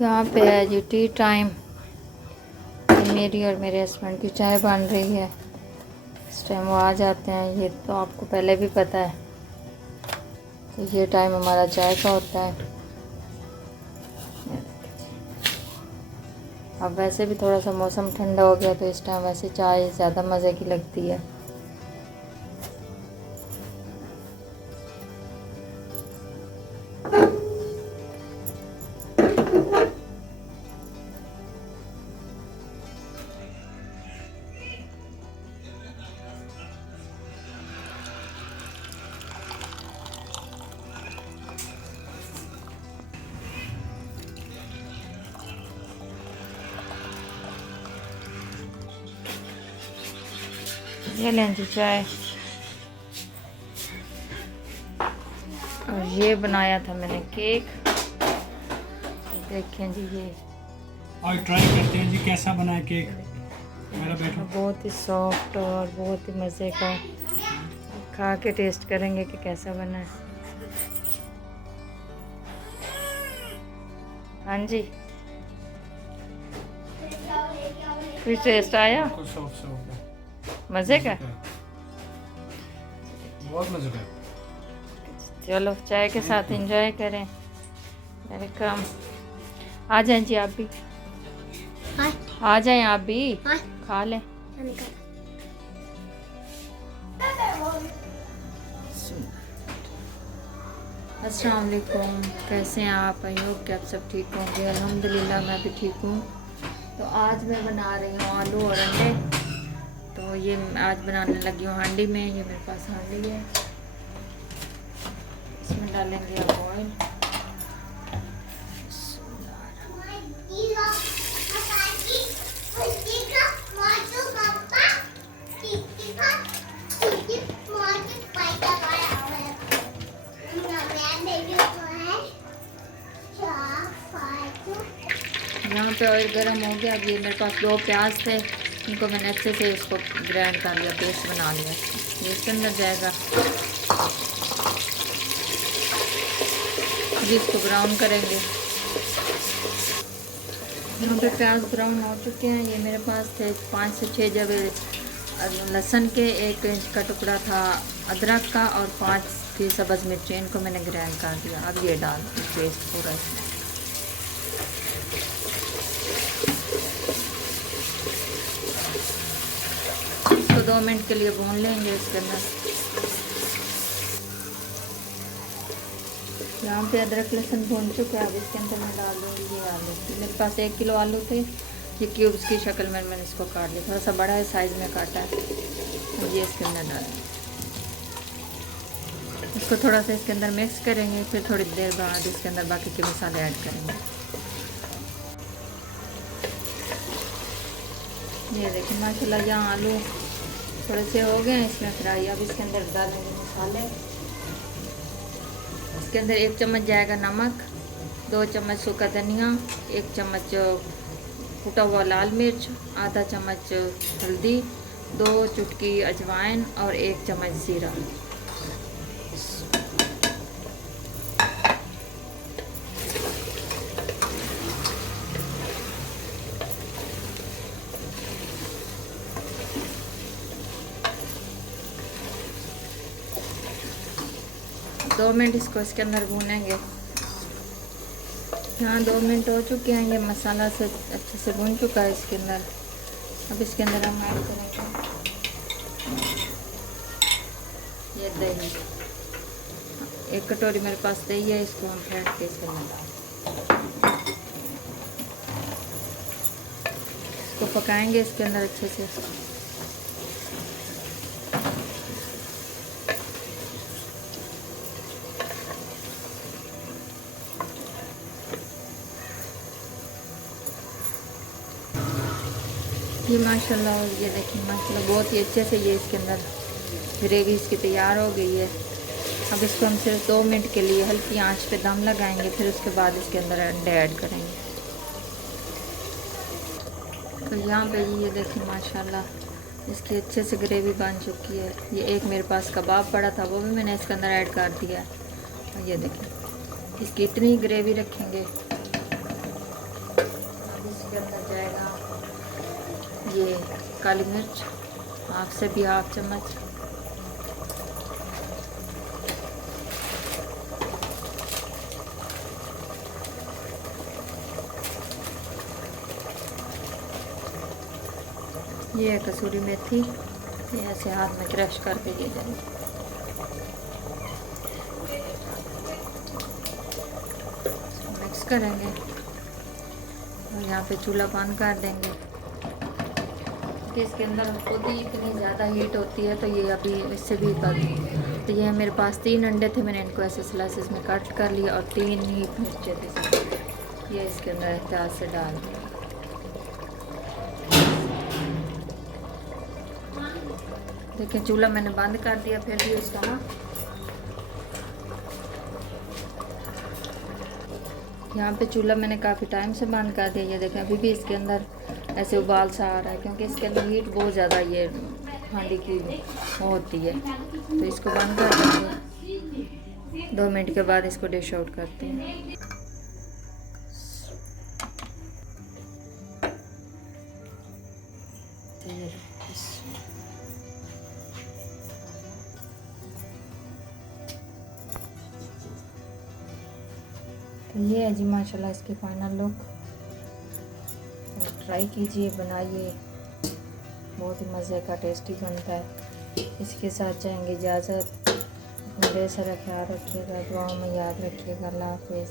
यहाँ पे है जी टी टाइम। मेरी और मेरे हस्बैंड की चाय बन रही है। इस टाइम वो आ जाते हैं, ये तो आपको पहले भी पता है। तो ये टाइम हमारा चाय का होता है। अब वैसे भी थोड़ा सा मौसम ठंडा हो गया तो इस टाइम वैसे चाय ज़्यादा मज़े की लगती है। ये लें जी चाय। और ये बनाया था मैंने केक। देखें जी, ये और ट्राई करते हैं जी कैसा बना है केक मेरा बेटा। बहुत ही सॉफ्ट और बहुत ही मज़े का। खा के टेस्ट करेंगे कि कैसा बना है। हाँ जी, फिर टेस्ट आया मज़े का। बहुत मज़े का। चलो चाय के साथ एंजॉय करें। वेलकम। आ जाएं जी आप भी। आ जाएं आप भी। खा लें। अस्सलाम वालेकुम, कैसे हैं आप? आई होप कि आप सब ठीक होंगे। अल्हम्दुलिल्लाह मैं भी ठीक हूँ। तो आज मैं बना रही हूँ आलू और अंडे। तो ये आज बनाने लगी हूँ हांडी में। ये मेरे पास हांडी है, इसमें डालेंगे अब ऑयल। यहाँ पे ऑयल गर्म हो गया। अब ये मेरे पास 2 प्याज थे, इनको मैंने अच्छे से इसको ग्राइंड कर लिया, पेस्ट बना लिया। ये इसके अंदर जाएगा। अभी इसको ब्राउन करेंगे। यहाँ पे प्याज ब्राउन हो चुके हैं। ये मेरे पास थे 5 से 6 जब लहसुन के, 1 इंच का टुकड़ा था अदरक का और 5 की सब्ज़ मिर्ची, इनको मैंने ग्राइंड कर दिया। अब ये डाल पेस्ट पूरा इसमें। इसको 2 मिनट के लिए भून लेंगे इसके अंदर। यहाँ पे अदरक लहसुन भून चुके हैं। अब इसके अंदर मैं डाल दूँगी ये आलू। मेरे पास 1 किलो आलू थे, ये क्यूब्स की शक्ल में मैंने इसको काट लिया। थोड़ा सा बड़ा है साइज़ में काटा है। ये इसके अंदर डाल, इसको थोड़ा सा इसके अंदर मिक्स करेंगे। फिर थोड़ी देर बाद इसके अंदर बाकी के मसाले ऐड करेंगे। ये देखिए माशाल्लाह यहाँ आलू थोड़े से हो गए हैं इसमें फ्राई। अब इसके अंदर डालेंगे मसाले। इसके अंदर 1 चम्मच जाएगा नमक, 2 चम्मच सूखा धनिया, 1 चम्मच कुटा हुआ लाल मिर्च, आधा चम्मच हल्दी, 2 चुटकी अजवाइन और 1 चम्मच जीरा। 2 मिनट इसको इसके अंदर भूनेंगे। यहाँ 2 मिनट हो चुके हैं। ये मसाला से अच्छे से भून चुका है इसके अंदर। अब इसके अंदर हम ऐड करेंगे ये दही। 1 कटोरी मेरे पास दही है, इसको हम फेंट के इसके अंदर इसको पकाएंगे इसके अंदर अच्छे से। ये माशाल्लाह, ये देखिए माशाल्लाह बहुत ही अच्छे से ये इसके अंदर ग्रेवी इसकी तैयार हो गई है। अब इसको हम सिर्फ 2 मिनट के लिए हल्की आंच पे दम लगाएंगे। फिर उसके बाद इसके अंदर अंडे ऐड करेंगे। तो यहाँ पे ये देखिए माशाल्लाह इसकी अच्छे से ग्रेवी बन चुकी है। ये एक मेरे पास कबाब पड़ा था, वो भी मैंने इसके अंदर ऐड कर दिया। और ये देखिए इसकी इतनी ग्रेवी रखेंगे इसके अंदर जाएगा ये काली मिर्च, हाफ से भी हाफ चम्मच। ये है कसूरी मेथी, ये ऐसे हाथ में क्रश करके ये जाएगी। मिक्स करेंगे और यहाँ पे चूल्हा बंद कर देंगे कि इसके अंदर खुद ही इतनी ज़्यादा हीट होती है, तो ये अभी इससे भी कम। तो ये मेरे पास 3 अंडे थे, मैंने इनको ऐसे स्लाइसेस में कट कर लिया और 3 ही मिर्चें थी, ये इसके अंदर एहतियात से डाल दिया। देखिए चूल्हा मैंने बंद कर दिया, फिर भी इसका ना यहाँ पे चूल्हा मैंने काफ़ी टाइम से बंद कर दिया। ये देखें अभी भी इसके अंदर ऐसे उबाल सा आ रहा है, क्योंकि इसके अंदर हीट बहुत ज़्यादा ये हांडी की होती है। तो इसको बंद कर देंगे, 2 मिनट के बाद इसको डिश आउट करते हैं। तो ये है जी माशाल्लाह इसके फाइनल लुक। ट्राई कीजिए, बनाइए, बहुत ही मज़े का टेस्टी बनता है। इसके साथ चाहेंगे इजाज़त, अपने ढेर सारा ख्याल रखिएगा, दुआओं में याद रखिएगा। अल्लाह हाफिज़।